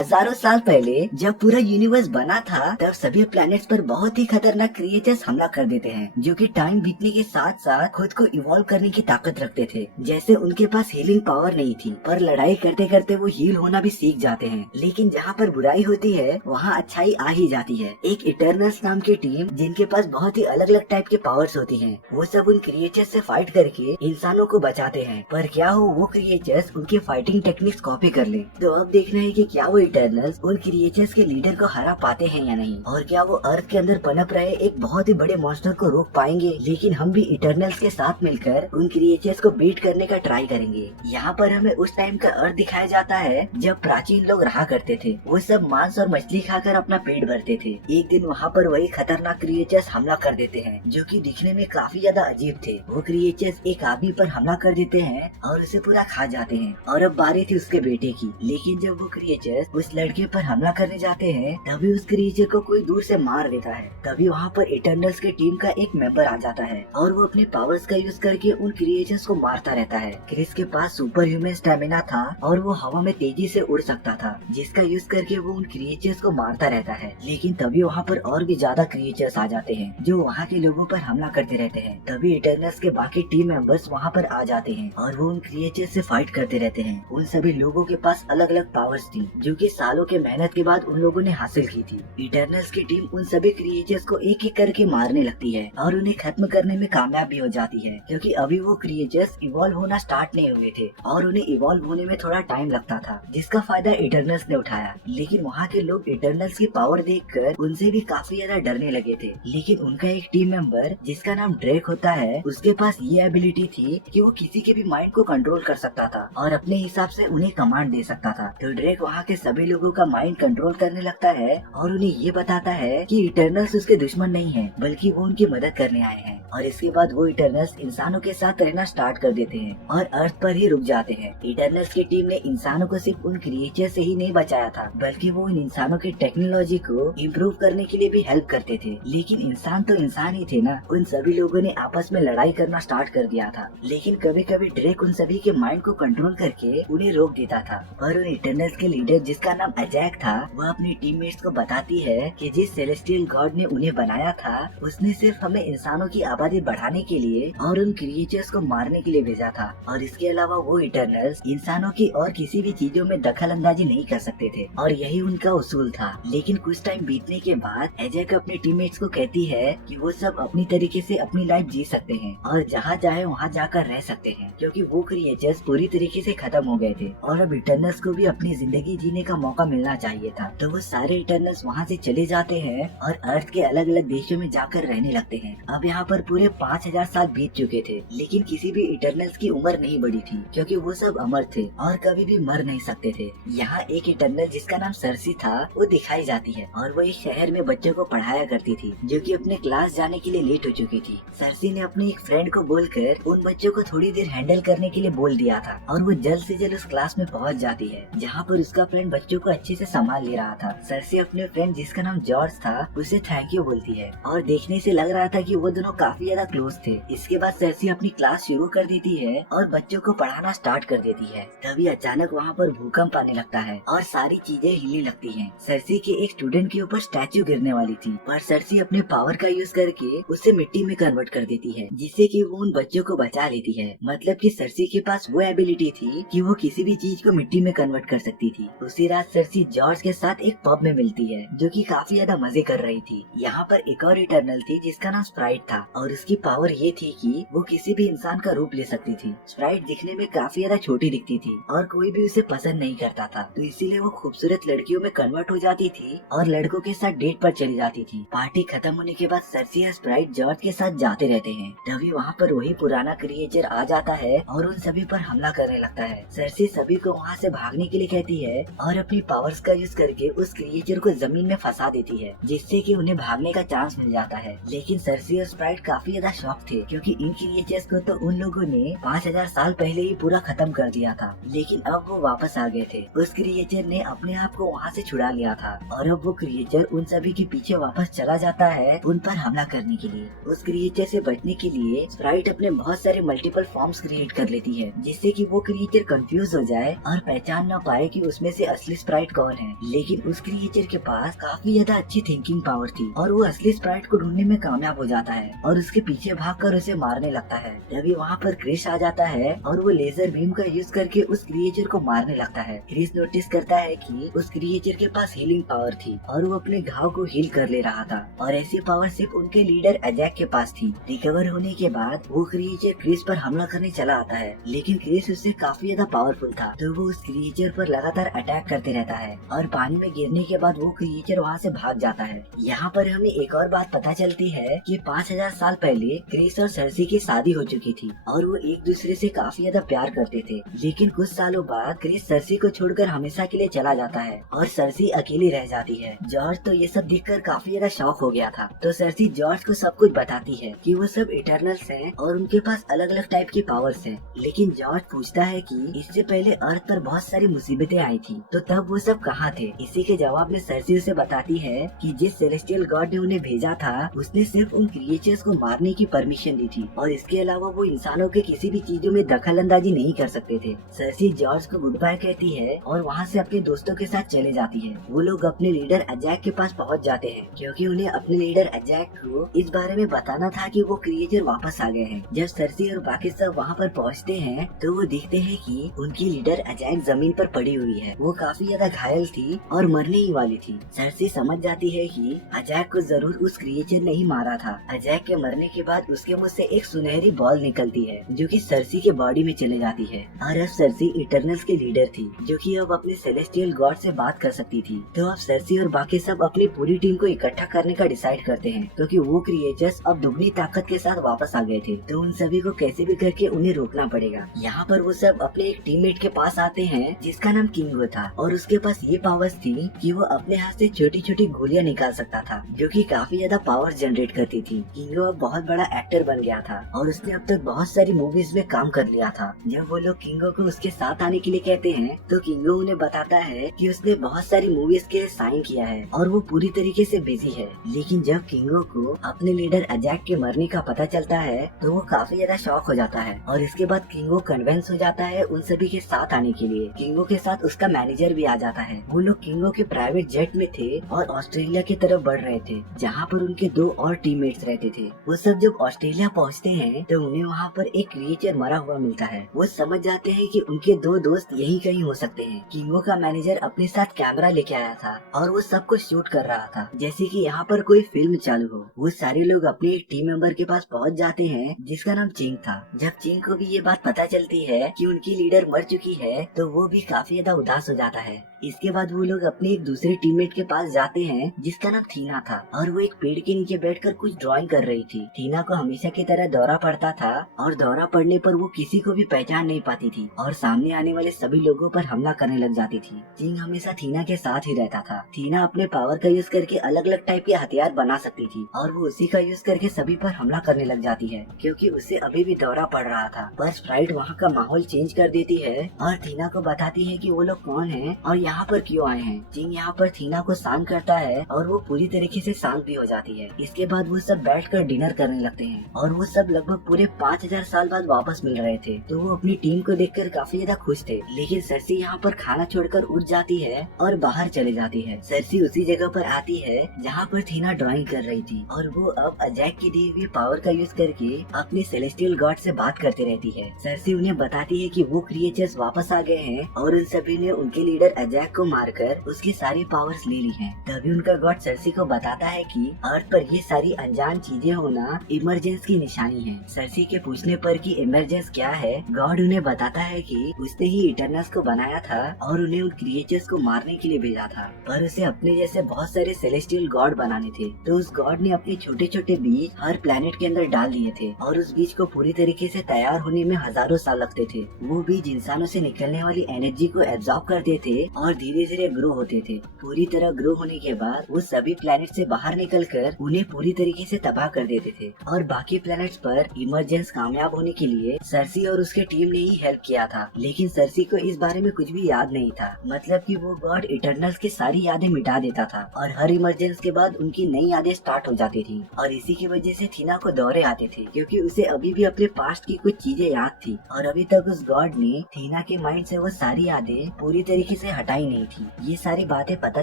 हजारों साल पहले जब पूरा यूनिवर्स बना था तब सभी प्लैनेट्स पर बहुत ही खतरनाक क्रिएचर्स हमला कर देते हैं जो कि टाइम बीतने के साथ साथ खुद को इवॉल्व करने की ताकत रखते थे। जैसे उनके पास हीलिंग पावर नहीं थी पर लड़ाई करते करते वो हील होना भी सीख जाते हैं। लेकिन जहाँ पर बुराई होती है वहाँ अच्छाई आ ही जाती है। एक इटर्नल्स नाम की टीम जिनके पास बहुत ही अलग अलग टाइप के पावर्स होती हैं, वो सब उन क्रिएचर्स से फाइट करके इंसानों को बचाते हैं। पर क्या हो वो क्रिएचर्स उनके फाइटिंग टेक्निक्स कॉपी कर ले। तो अब देखना है कि क्या वो इटर्नल्स उन क्रिएचर्स के लीडर को हरा पाते हैं या नहीं, और क्या वो अर्थ के अंदर पनप रहे एक बहुत ही बड़े मॉन्स्टर को रोक पाएंगे। लेकिन हम भी इटर्नल्स के साथ मिलकर उन क्रिएचर्स को बीट करने का ट्राई करेंगे। यहाँ पर हमें उस टाइम का अर्थ दिखाया जाता है जब प्राचीन लोग रहा करते थे। वो सब मांस और मछली खाकर अपना पेट भरते थे। एक दिन वहाँ पर वही खतरनाक क्रिएचर्स हमला कर देते हैं जो कि दिखने में काफी ज्यादा अजीब थे। वो क्रिएचर्स एक आदमी पर हमला कर देते हैं और उसे पूरा खा जाते हैं। और अब बारी थी उसके बेटे की। लेकिन जब वो क्रिएचर्स उस लड़के पर हमला करने जाते हैं तभी उस क्रिएचर को कोई दूर से मार देता है। तभी वहाँ पर इटर्नल्स के टीम का एक मेंबर आ जाता है और वो अपने पावर्स का यूज करके उन क्रिएचर्स को मारता रहता है। क्रिस के पास सुपर ह्यूमन स्टेमिना था और वो हवा में तेजी से उड़ सकता था, जिसका यूज करके वो उन क्रिएचर्स को मारता रहता है। लेकिन तभी वहाँ पर और भी ज्यादा क्रिएचर्स आ जाते हैं जो वहाँ के लोगों पर हमला करते रहते हैं। तभी इटर्नल्स के बाकी टीम मेंबर्स वहाँ पर आ जाते हैं और वो उन क्रिएचर्स से फाइट करते रहते हैं। उन सभी लोगों के पास अलग अलग पावर्स थी जो कि सालों के मेहनत के बाद उन लोगों ने हासिल की थी। इटर्नल्स की टीम उन सभी क्रिएचर्स को एक एक करके मारने लगती है और उन्हें खत्म करने में कामयाब भी हो जाती है, क्योंकि अभी वो क्रिएचर्स इवॉल्व होना स्टार्ट नहीं हुए थे और उन्हें इवॉल्व होने में थोड़ा टाइम लगता था, जिसका फायदा इटर्नल्स ने उठाया। लेकिन वहाँ के लोग इटर्नल्स की पावर देखकर उनसे भी काफी ज्यादा डरने लगे थे। लेकिन उनका एक टीम मेंबर जिसका नाम ड्रेक होता है, उसके पास ये एबिलिटी थी कि वो किसी के भी माइंड को कंट्रोल कर सकता था और अपने हिसाब से उन्हें कमांड दे सकता था। तो ड्रेक वहाँ के सभी लोगों का माइंड कंट्रोल करने लगता है और उन्हें ये बताता है कि इटर्नल्स उसके दुश्मन नहीं है बल्कि वो उनकी मदद करने आए हैं। और इसके बाद वो इटर्नल्स इंसानों के साथ रहना स्टार्ट कर देते हैं और अर्थ पर ही रुक जाते हैं। इटर्नल्स की टीम ने इंसानों को सिर्फ उन क्रिएचर से ही नहीं बचाया था, बल्कि वो इन इंसानों की टेक्नोलॉजी को इम्प्रूव करने के लिए भी हेल्प करते थे। लेकिन इंसान तो इंसान ही थे ना। उन सभी लोगों ने आपस में लड़ाई करना स्टार्ट कर दिया था। लेकिन कभी कभी ड्रेक उन सभी के माइंड को कंट्रोल करके उन्हें रोक देता था। और उन इटर्नल्स के लीडर जिसका नाम अजैक था, वह अपनी टीममेट्स को बताती है कि जिस सेलेस्टियल गॉड ने उन्हें बनाया था उसने सिर्फ हमें इंसानों की आबादी बढ़ाने के लिए और उन क्रिएचर्स को मारने के लिए भेजा था। और इसके अलावा वो इटर्नल्स इंसानों की और किसी भी चीजों में दखल अंदाजी नहीं कर सकते थे और यही उनका उसूल था। लेकिन कुछ टाइम बीतने के बाद अजैक अपने टीममेट्स को कहती है कि वो सब अपनी तरीके से अपनी लाइफ जी सकते हैं और जहाँ चाहे वहाँ जाकर रह सकते हैं, क्योंकि वो क्रिएचर्स पूरी तरीके से खत्म हो गए थे और अब इटर्नल्स को भी अपनी जिंदगी जीने का मौका मिलना चाहिए था। तो वो सारे इटर्नल्स वहाँ से चले जाते हैं और अर्थ के अलग अलग देशों में जाकर रहने लगते हैं। अब यहाँ पर पूरे 5000 साल बीत चुके थे, लेकिन किसी भी इटर्नल्स की उम्र नहीं बढ़ी थी, क्योंकि वो सब अमर थे और कभी भी मर नहीं सकते थे। यहाँ एक इटर्नल जिसका नाम सर्सी था वो दिखाई जाती है और वो इस शहर में बच्चों को पढ़ाया करती थी जो कि अपने क्लास जाने के लिए लेट हो चुकी थी। सर्सी ने अपने एक फ्रेंड को बोलकर उन बच्चों को थोड़ी देर हैंडल करने के लिए बोल दिया था और वो जल्द से जल्द उस क्लास में पहुँच जाती है जहाँ पर उसका फ्रेंड बच्चों को अच्छे से संभाल ले रहा था। सर्सी अपने फ्रेंड जिसका नाम जॉर्ज था उसे थैंक यू बोलती है और देखने से लग रहा था कि वो दोनों काफी ज्यादा क्लोज थे। इसके बाद सर्सी अपनी क्लास शुरू कर देती है और बच्चों को पढ़ाना स्टार्ट कर देती है। तभी अचानक वहाँ पर भूकंप आने लगता है और सारी चीजें हिलने लगती हैं। सर्सी के एक स्टूडेंट के ऊपर स्टैचू गिरने वाली थी, पर सर्सी अपने पावर का यूज करके उसे मिट्टी में कन्वर्ट कर देती है, जिससे कि वो उन बच्चों को बचा लेती है। मतलब कि सर्सी के पास वो एबिलिटी थी कि वो किसी भी चीज को मिट्टी में कन्वर्ट कर सकती थी। उसी रात सर्सी जॉर्ज के साथ एक पब में मिलती है जो कि काफी ज्यादा मजे कर रही थी। यहाँ पर एक और इटर्नल थी जिसका नाम स्प्राइट था और उसकी पावर ये थी कि वो किसी भी इंसान का रूप ले सकती थी। स्प्राइट दिखने में काफी ज्यादा छोटी दिखती थी और कोई भी उसे पसंद नहीं करता था, तो इसीलिए वो खूबसूरत लड़कियों में कन्वर्ट हो जाती थी और लड़कों के साथ डेट पर चली जाती थी। पार्टी खत्म होने के बाद सर्सी और स्प्राइट जॉर्ज के साथ जाते रहते हैं। तभी वहाँ पर वही पुराना क्रिएचर आ जाता है और उन सभी पर हमला करने लगता है। सर्सी सभी को वहाँ से भागने के लिए कहती है और अपनी पावर्स का यूज करके उस क्रिएचर को जमीन में फंसा देती है, जिससे कि उन्हें भागने का चांस मिल जाता है। लेकिन सर्सी और स्प्राइट काफी ज्यादा शॉक थे, क्योंकि इन क्रिएचर्स को तो उन लोगों ने 5000 साल पहले ही पूरा खत्म कर दिया था, लेकिन अब वो वापस आ गए थे। उस क्रिएचर ने अपने आप को वहाँ से छुड़ा लिया था और अब वो क्रिएचर उन सभी के पीछे वापस चला जाता है उन पर हमला करने के लिए। उस क्रिएचर से बचने के लिए स्प्राइट अपने बहुत सारे मल्टीपल फॉर्म्स क्रिएट कर लेती है, जिससे कि वो क्रिएचर कंफ्यूज हो जाए और पहचान न पाए कि उसमें से असली स्प्राइट कौन है। लेकिन उस क्रिएचर के पास काफी ज्यादा अच्छी थिंकिंग पावर थी और वो असली स्प्राइट को ढूंढने में कामयाब हो जाता है और उसके पीछे भागकर उसे मारने लगता है। तभी वहाँ पर क्रिस आ जाता है और वो लेजर बीम का यूज करके उस क्रिएचर को मारने लगता है। क्रिस नोटिस करता है कि उस क्रिएचर के पास हीलिंग पावर थी और वो अपने घाव को हील कर ले रहा था और ऐसी पावर सिर्फ उनके लीडर अजैक के पास थी। रिकवर होने के बाद वो क्रिएचर क्रिस पर हमला करने चला आता है, लेकिन क्रिस उससे काफी ज्यादा पावरफुल था, तो वो उस क्रिएचर पर लगातार अटैक करते रहता है और पानी में गिरने के बाद वो क्रिएचर वहाँ से भाग जाता है। यहाँ पर हमें एक और बात पता चलती है कि 5000 साल पहले क्रिस और सर्सी की शादी हो चुकी थी और वो एक दूसरे से काफी ज्यादा प्यार करते थे। लेकिन कुछ सालों बाद क्रिस सर्सी को छोड़कर हमेशा के लिए चला जाता है और सर्सी अकेली रह जाती है। जॉर्ज तो ये सब देखकर काफी ज्यादा शॉक हो गया था, तो सर्सी जॉर्ज को सब कुछ बताती है कि वो सब इटर्नल्स हैं और उनके पास अलग अलग टाइप की पावर्स हैं। लेकिन जॉर्ज पूछता है कि इससे पहले अर्थ पर बहुत सारी मुसीबतें आई थी, तो तब वो सब कहाँ थे। इसी के जवाब में सर्सी उसे बताती है कि जिस सेलेस्टियल गॉड ने उन्हें भेजा था उसने सिर्फ उन क्रिएचर्स को मारने की परमिशन दी थी और इसके अलावा वो इंसानों के किसी भी चीजों में दखल अंदाजी नहीं कर सकते थे। सर्सी जॉर्ज को गुड बाय कहती है और वहाँ से अपने दोस्तों के साथ चले जाती है। वो लोग अपने लीडर अजैक के पास पहुँच जाते हैं, क्योंकि उन्हें अपने लीडर अजैक को इस बारे में बताना था कि वो क्रिएचर वापस आ गए हैं। जब सर्सी और बाकी सब वहाँ पर पहुँचते हैं तो वो देखते हैं कि उनकी लीडर अजैक जमीन पर पड़ी हुई है। वो काफी ज्यादा घायल थी और मरने ही वाली थी। सर्सी समझ जाती है कि अजैक को जरूर उस क्रिएचर ने ही मारा था। अजैक के मरने के बाद उसके मुंह से एक सुनहरी बॉल निकलती है जो कि सर्सी के बॉडी में चले जाती है और अब सर्सी इटर्नल्स के लीडर थी, जो कि अब अपने सेलेस्टियल गॉड से बात कर सकती थी। तो अब सर्सी और बाकी सब अपनी पूरी टीम को इकट्ठा करने का डिसाइड करते हैं, क्योंकि वो क्रिएचर्स अब दुगनी ताकत के साथ वापस आ गए थे, तो उन सभी को कैसे भी करके उन्हें रोकना पड़ेगा। यहाँ पर वो सब अपने एक टीममेट के पास आते हैं जिसका नाम किंगो था और उसके पास ये पावर्स थी कि वो अपने हाथ से छोटी छोटी गोलियां निकाल सकता था, जो कि काफी ज्यादा पावर जनरेट करती थी। किंगो अब बहुत बड़ा एक्टर बन गया था और उसने अब तक बहुत सारी मूवीज में काम कर लिया था। जब वो लोग किंगो को उसके साथ आने के लिए कहते हैं तो किंगो उन्हें बताता है कि उसने बहुत सारी मूवीज के साइन किया है और वो पूरी तरीके से बिजी है। लेकिन जब किंगो को अपने लीडर अजैक के मरने का पता चलता है तो वो काफी ज्यादा शॉक हो जाता है और इसके बाद किंगो कन्विंस हो जाता है उन सभी के साथ आने के लिए। किंगो के साथ उसका मैनेजर भी आ जाता है। वो लोग किंगो के प्राइवेट जेट में थे और ऑस्ट्रेलिया की तरफ बढ़ रहे थे, जहाँ पर उनके 2 और टीममेट्स रहते थे। वो सब जब ऑस्ट्रेलिया पहुँचते हैं तो उन्हें वहाँ पर एक क्रिएचर मरा हुआ मिलता है। वो समझ जाते हैं कि उनके 2 दोस्त यही कहीं हो सकते हैं। किंगो का मैनेजर अपने साथ कैमरा लेके आया था और वो सबको शूट कर रहा था, जैसे कि यहाँ पर कोई फिल्म चालू हो। वो सारे लोग अपने एक टीम मेंबर के पास पहुँच जाते हैं जिसका नाम चिंग था। जब चिंग को भी ये बात पता चलती है कि उनकी लीडर मर चुकी है तो वो भी काफी ज्यादा उदास हो जाता है। इसके बाद वो लोग अपने एक दूसरे टीममेट के पास जाते हैं जिसका नाम थीना था और वो एक पेड़ के नीचे बैठकर कुछ ड्राइंग कर रही थी। थीना को हमेशा की तरह दौरा पड़ता था और दौरा पड़ने पर वो किसी को भी पहचान नहीं पाती थी और सामने आने वाले सभी लोगों पर हमला करने लग जाती थी। चिंग हमेशा थीना के साथ ही रहता था। थीना अपने पावर का यूज करके अलग अलग टाइप के हथियार बना सकती थी और वो उसी का यूज करके सभी पर हमला करने लग जाती है, क्योंकि उसे अभी भी दौरा पड़ रहा था। पर स्प्राइट वहाँ का माहौल चेंज कर देती है और थीना को बताती है कि वो लोग कौन हैं और यहाँ पर क्यों आए हैं। चिंग यहाँ पर थीना को शांत करता है और वो पूरी तरीके से शांत भी हो जाती है। इसके बाद वो सब बैठकर डिनर करने लगते हैं और वो सब लगभग पूरे 5000 साल बाद वापस मिल रहे थे, तो वो अपनी टीम को देखकर काफी ज्यादा खुश थे। लेकिन सर्सी यहाँ पर खाना छोड़कर उठ जाती है और बाहर चले जाती है। सर्सी उसी जगह पर आती है जहाँ पर थीना ड्राइंग कर रही थी और वो अब अजैक की दी हुई पावर का यूज करके अपने सेलेस्टियल गॉड से बात करती रहती है। सर्सी उन्हें बताती है कि वो क्रिएचर्स वापस आ गए हैं और उन सभी ने उनके लीडर अजैक को मारकर उसकी सारी पावर्स ले ली हैं। तभी उनका गॉड सर्सी को बताता है कि अर्थ पर ये सारी अनजान चीजें होना इमरजेंस की निशानी है। सर्सी के पूछने पर कि इमरजेंस क्या है, गॉड उन्हें बताता है कि उसने ही इटर्नल्स को बनाया था और उन्हें उन क्रिएचर्स को मारने के लिए भेजा था, पर उसे अपने जैसे बहुत सारे सेलेस्टियल गॉड बनाने थे। तो उस गॉड ने अपने छोटे छोटे बीज हर प्लेनेट के अंदर डाल दिए थे और उस बीज को पूरी तरीके से तैयार होने में हजारों साल लगते थे। वो बीज इंसानों से निकलने वाली एनर्जी को एब्जॉर्ब करते थे और और धीरे धीरे ग्रो होते थे। पूरी तरह ग्रो होने के बाद वो सभी प्लैनेट से बाहर निकलकर उन्हें पूरी तरीके से तबाह कर देते थे और बाकी प्लैनेट्स पर इमरजेंस कामयाब होने के लिए सर्सी और उसके टीम ने ही हेल्प किया था। लेकिन सर्सी को इस बारे में कुछ भी याद नहीं था, मतलब कि वो गॉड इटर्नल्स की सारी यादें मिटा देता था और हर इमरजेंस के बाद उनकी नई यादें स्टार्ट हो जाती थी। और इसी की वजह से थीना को दौरे आते थे क्योंकि उसे अभी भी अपने पास्ट की कुछ चीजें याद थी और अभी तक उस गॉड ने थीना के माइंड से वो सारी यादें पूरी तरीके से हटाई नहीं थी। ये सारी बातें पता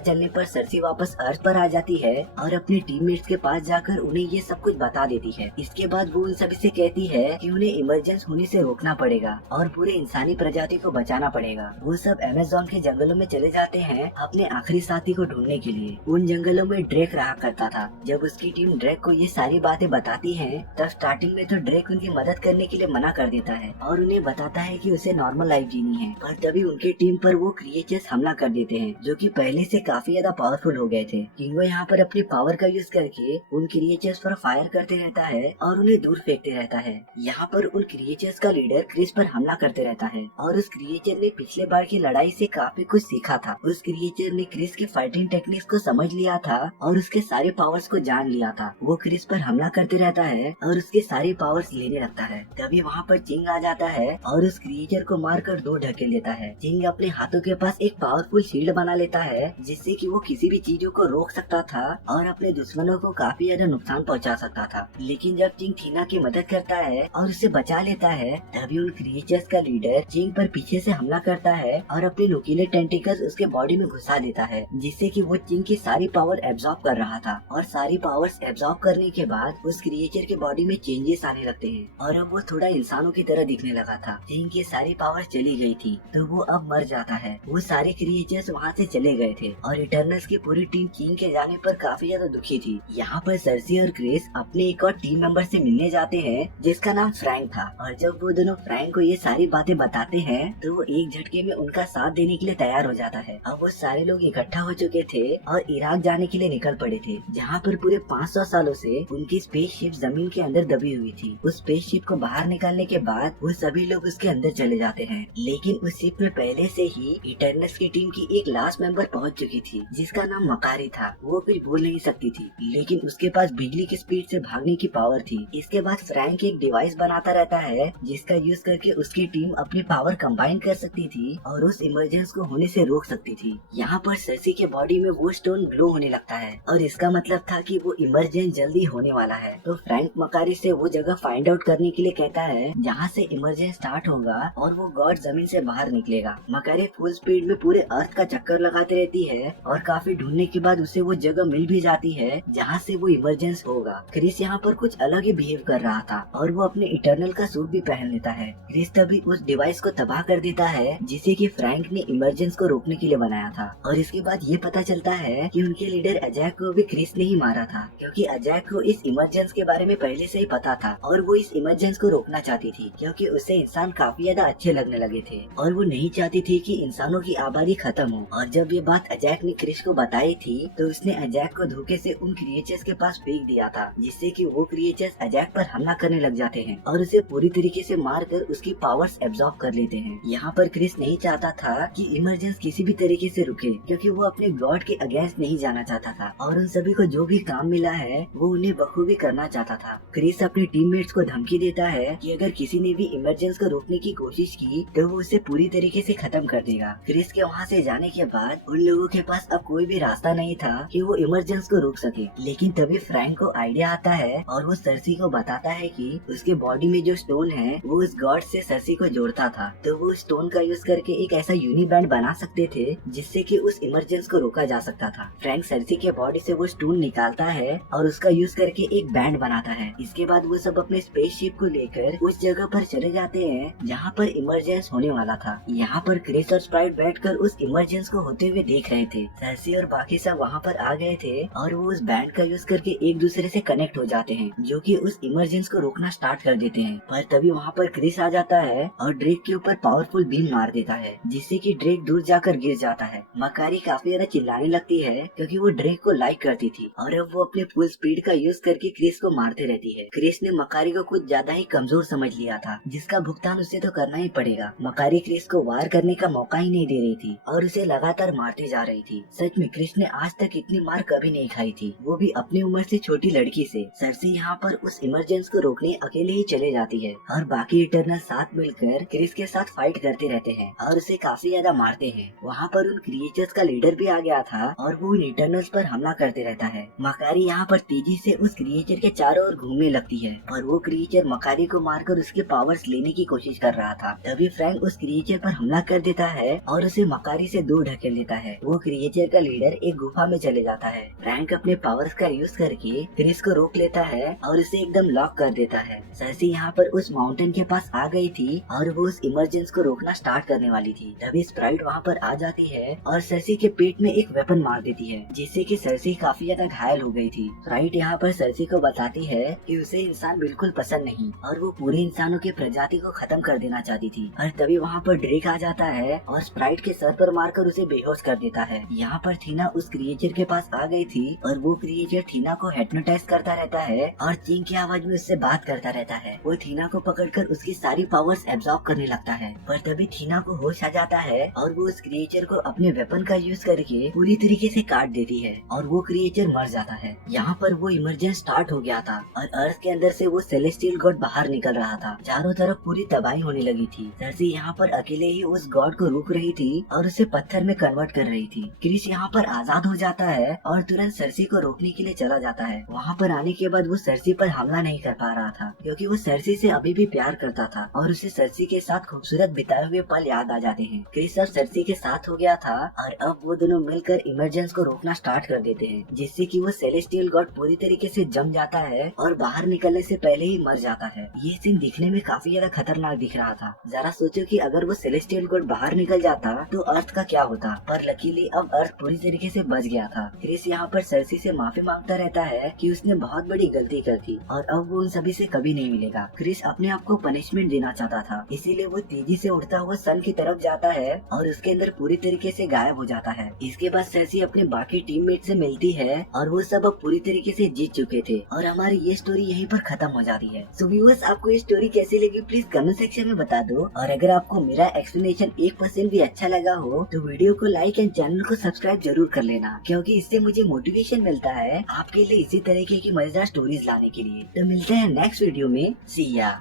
चलने पर सर्सी वापस अर्थ पर आ जाती है और अपने टीममेट्स के पास जाकर उन्हें ये सब कुछ बता देती है। इसके बाद वो उन सभी से कहती है कि उन्हें इमरजेंस होने से रोकना पड़ेगा और पूरे इंसानी प्रजाति को बचाना पड़ेगा। वो सब अमेज़न के जंगलों में चले जाते हैं अपने आखिरी साथी को ढूंढने के लिए। उन जंगलों में ड्रेक रहा करता था। जब उसकी टीम ड्रेक को ये सारी बातें बताती है तब स्टार्टिंग में तो ड्रेक उनकी मदद करने के लिए मना कर देता है और उन्हें बताता है कि उसे नॉर्मल लाइफ जीनी है। पर तभी उनकी टीम पर वो क्रिएचर्स हमला कर देते हैं जो कि पहले से काफी ज्यादा पावरफुल हो गए थे। किंगो यहाँ पर अपनी पावर का यूज करके उन क्रिएचर्स पर फायर करते रहता है और उन्हें दूर फेंकते रहता है। यहाँ पर उन क्रिएचर्स का लीडर क्रिस पर हमला करते रहता है और उस क्रिएचर ने पिछले बार की लड़ाई से काफी कुछ सीखा था। उस क्रिएचर ने क्रिस की फाइटिंग टेक्निक्स को समझ लिया था और उसके सारे पावर्स को जान लिया था। वो क्रिस पर हमला करते रहता है और उसके सारे पावर्स लेने लगता है। तभी वहाँ पर चिंग आ जाता है और उस क्रिएचर को मारकर दूर ढकेल लेता है। चिंग अपने हाथों के पास एक पावरफुल शील्ड बना लेता है जिससे कि वो किसी भी चीजों को रोक सकता था और अपने दुश्मनों को काफी ज्यादा नुकसान पहुंचा सकता था। लेकिन जब चिंग थीना की मदद करता है और उसे बचा लेता है तभी उन क्रिएचर्स का लीडर चिंग पर पीछे से हमला करता है और अपने नुकीले टेंटिकल्स उसके बॉडी में घुसा देता है जिससे कि वो चिंग की सारी पावर एब्जॉर्ब कर रहा था। और सारी पावर्स एब्जॉर्ब करने के बाद उस क्रिएचर के बॉडी में चेंजेस आने लगते हैं और अब वो थोड़ा इंसानों की तरह दिखने लगा था। चिंग की सारी पावर्स चली गई थी तो वो अब मर जाता है। वो सारे क्रिएचर्स वहाँ से चले गए थे और इटर्नल्स की पूरी टीम चिंग के जाने पर काफी ज्यादा दुखी थी। यहाँ पर सर्सी और क्रिस अपने एक और टीम मेंबर से मिलने जाते हैं जिसका नाम फ्रैंक था। और जब वो दोनों फ्रैंक को ये सारी बातें बताते हैं तो वो एक झटके में उनका साथ देने के लिए तैयार हो जाता है। अब वो सारे लोग इकट्ठा हो चुके थे और इराक जाने के लिए निकल पड़े थे जहाँ पर पूरे 500 सालों से उनकी स्पेसशिप जमीन के अंदर दबी हुई थी। उस स्पेसशिप को बाहर निकालने के बाद वो सभी लोग उसके अंदर चले जाते हैं। लेकिन उस शिप में पहले से ही इटर्नल्स की टीम की एक लास्ट मेंबर पहुंच चुकी थी जिसका नाम मकारी था। वो कुछ बोल नहीं सकती थी लेकिन उसके पास बिजली की स्पीड से भागने की पावर थी। इसके बाद फ्रैंक एक डिवाइस बनाता रहता है जिसका यूज करके उसकी टीम अपनी पावर कंबाइन कर सकती थी और उस इमरजेंस को होने से रोक सकती थी। यहाँ पर सर्सी के बॉडी में वो स्टोन ग्लो होने लगता है और इसका मतलब था कि वो इमरजेंस जल्दी होने वाला है। तो फ्रैंक मकारी से वो जगह फाइंड आउट करने के लिए कहता है जहाँ से इमरजेंस स्टार्ट होगा और वो गॉड जमीन से बाहर निकलेगा। मकारी फुल स्पीड में पूरे अर्थ का चक्कर लगाती रहती है और काफी ढूंढने के बाद उसे वो जगह मिल भी जाती है जहाँ से वो इमरजेंस होगा। क्रिस यहाँ पर कुछ अलग ही बिहेव कर रहा था और वो अपने इटर्नल का सूट भी पहन लेता है। क्रिस तभी उस डिवाइस को तबाह कर देता है जिसे कि फ्रैंक ने इमरजेंस को रोकने के लिए बनाया था। और इसके बाद ये पता चलता है कि उनके लीडर अजैक को भी क्रिस ने ही मारा था क्योंकि अजैक को इस इमरजेंस के बारे में पहले से ही पता था और वो इस इमरजेंस को रोकना चाहती थी क्योंकि उससे इंसान काफी ज्यादा अच्छे लगने लगे थे और वो नहीं चाहती थी कि इंसानों की आबादी खत्म हो। और जब ये बात अजैक ने क्रिस को बताई थी तो उसने अजैक को धोखे से उन क्रिएचर्स के पास फेंक दिया था जिससे कि वो क्रिएचर्स अजैक पर हमला करने लग जाते हैं और उसे पूरी तरीके से मारकर उसकी पावर्स एब्जॉर्ब कर लेते हैं। यहाँ पर क्रिस नहीं चाहता था कि इमरजेंस किसी भी तरीके से रुके क्योंकि वो अपने गॉड के अगेंस्ट नहीं जाना चाहता था और उन सभी को जो भी काम मिला है वो उन्हें बखूबी करना चाहता था। क्रिस अपने टीममेट्स को धमकी देता है कि अगर किसी ने भी इमरजेंस को रोकने की कोशिश की तो वो उसे पूरी तरीके से खत्म कर देगा। क्रिस के वहाँ से जाने के बाद उन लोगों के पास अब कोई भी रास्ता नहीं था कि वो इमरजेंस को रोक सके। लेकिन तभी फ्रैंक को आइडिया आता है और वो सर्सी को बताता है कि उसके बॉडी में जो स्टोन है वो उस गॉड से सर्सी को जोड़ता था। तो वो स्टोन का यूज करके एक ऐसा यूनिबैंड बना सकते थे जिससे कि उस इमरजेंस को रोका जा सकता था। फ्रैंक सर्सी के बॉडी से वो स्टोन निकालता है और उसका यूज करके एक बैंड बनाता है। इसके बाद वो सब अपने स्पेसशिप को लेकर उस जगह पर चले जाते हैं जहाँ पर इमरजेंस होने वाला था। यहाँ पर क्रिस और स्प्राइट बैठकर उस इमरजेंस को होते हुए देख रहे थे। सर्सी और बाकी सब वहाँ पर आ गए थे और वो उस बैंड का यूज करके एक दूसरे से कनेक्ट हो जाते हैं जो कि उस इमरजेंस को रोकना स्टार्ट कर देते हैं। पर तभी वहाँ पर क्रिस आ जाता है और ड्रेक के ऊपर पावरफुल बीम मार देता है जिससे कि ड्रेक दूर जाकर गिर जाता है। मकारी काफी ज्यादा चिल्लाने लगती है क्योंकि वो ड्रेक को लाइक करती थी और अब वो अपने फुल स्पीड का यूज करके क्रिस को मारते रहती है। क्रिस ने मकारी को कुछ ज्यादा ही कमजोर समझ लिया था जिसका भुगतान उसे तो करना ही पड़ेगा। मकारी क्रिस को वार करने का मौका ही नहीं दे रही थी थी और उसे लगातार मारते जा रही थी। सच में क्रिस ने आज तक इतनी मार कभी नहीं खाई थी, वो भी अपनी उम्र से छोटी लड़की से। सर्सी यहाँ पर उस इमरजेंस को रोकने अकेले ही चले जाती है और बाकी इटर्नल साथ मिलकर क्रिस के साथ फाइट करते रहते हैं और उसे काफी ज्यादा मारते हैं। वहाँ पर उन क्रिएचर्स का लीडर भी आ गया था और वो उन इटर्नल्स पर हमला करते रहता है। मकारी यहाँ पर तेजी से उस क्रिएचर के चारों ओर घूमने लगती है और वो क्रिएचर मकारी को मारकर उसके पावर्स लेने की कोशिश कर रहा था। तभी फ्रैंक उस क्रिएचर पर हमला कर देता है और उसे मकारी से दूर ढकेल देता है। वो क्रिएचर का लीडर एक गुफा में चले जाता है। फ्रैंक अपने पावर्स का यूज करके क्रिस को रोक लेता है और उसे एकदम लॉक कर देता है। सर्सी यहाँ पर उस माउंटेन के पास आ गई थी और वो उस इमरजेंस को रोकना स्टार्ट करने वाली थी। तभी स्प्राइट वहाँ पर आ जाती है और सर्सी के पेट में एक वेपन मार देती है, जिससे कि सर्सी काफी ज्यादा घायल हो गई थी। स्प्राइट यहाँ पर सर्सी को बताती है कि उसे इंसान बिल्कुल पसंद नहीं और वो पूरे इंसानों की प्रजाति को खत्म कर देना चाहती थी। और तभी वहाँ पर ड्रेक आ जाता है और स्प्राइट के सर पर मारकर उसे बेहोश कर देता है। यहाँ पर थीना उस क्रिएचर के पास आ गई थी और वो क्रिएचर थीना को हिप्नोटाइज करता रहता है और चींक की आवाज में उससे बात करता रहता है। वो थीना को पकड़कर उसकी सारी पावर्स एब्जॉर्ब करने लगता है। पर तभी थीना को होश आ जाता है और वो उस क्रिएचर को अपने वेपन का यूज करके पूरी तरीके से काट देती है और वो क्रिएचर मर जाता है। यहाँ पर वो इमरजेंस स्टार्ट हो गया था और अर्थ के अंदर से वो सेलेस्टियल गॉड बाहर निकल रहा था। चारों तरफ पूरी तबाही होने लगी थी। सर्सी यहाँ पर अकेले ही उस गॉड को रोक रही थी और उसे पत्थर में कन्वर्ट कर रही थी। क्रिस यहाँ पर आजाद हो जाता है और तुरंत सर्सी को रोकने के लिए चला जाता है। वहाँ पर आने के बाद वो सर्सी पर हमला नहीं कर पा रहा था क्योंकि वो सर्सी से अभी भी प्यार करता था और उसे सर्सी के साथ खूबसूरत बिताए हुए पल याद आ जाते हैं। क्रिस अब सर्सी के साथ हो गया था और अब वो दोनों मिलकर इमरजेंस को रोकना स्टार्ट कर देते हैं, जिससे कि वो सेलेस्टियल गॉड पूरी तरीके से जम जाता है और बाहर निकलने से पहले ही मर जाता है। ये सीन दिखने में काफी ज्यादा खतरनाक दिख रहा था। जरा सोचो कि अगर वो सेलेस्टियल गॉड बाहर निकल जाता तो अर्थ का क्या होता, पर लकीली अब अर्थ पूरी तरीके से बच गया था। क्रिस यहाँ पर सर्सी से माफी मांगता रहता है कि उसने बहुत बड़ी गलती कर दी और अब वो उन सभी से कभी नहीं मिलेगा। क्रिस अपने आप को पनिशमेंट देना चाहता था, इसीलिए वो तेजी से उड़ता हुआ सन की तरफ जाता है और उसके अंदर पूरी तरीके से गायब हो जाता है। इसके बाद सर्सी अपने बाकी टीममेट से मिलती है और वो सब अब पूरी तरीके से जीत चुके थे और हमारी ये स्टोरी यहीं पर खत्म हो जाती है। सो व्यूअर्स, आपको ये स्टोरी कैसी लगी प्लीज कमेंट सेक्शन में बता दो और अगर आपको मेरा एक्सप्लेनेशन 1% भी अच्छा लगा हो तो वीडियो को लाइक एंड चैनल को सब्सक्राइब जरूर कर लेना, क्योंकि इससे मुझे मोटिवेशन मिलता है आपके लिए इसी तरीके की मजेदार स्टोरीज लाने के लिए। तो मिलते हैं नेक्स्ट वीडियो में। सी या।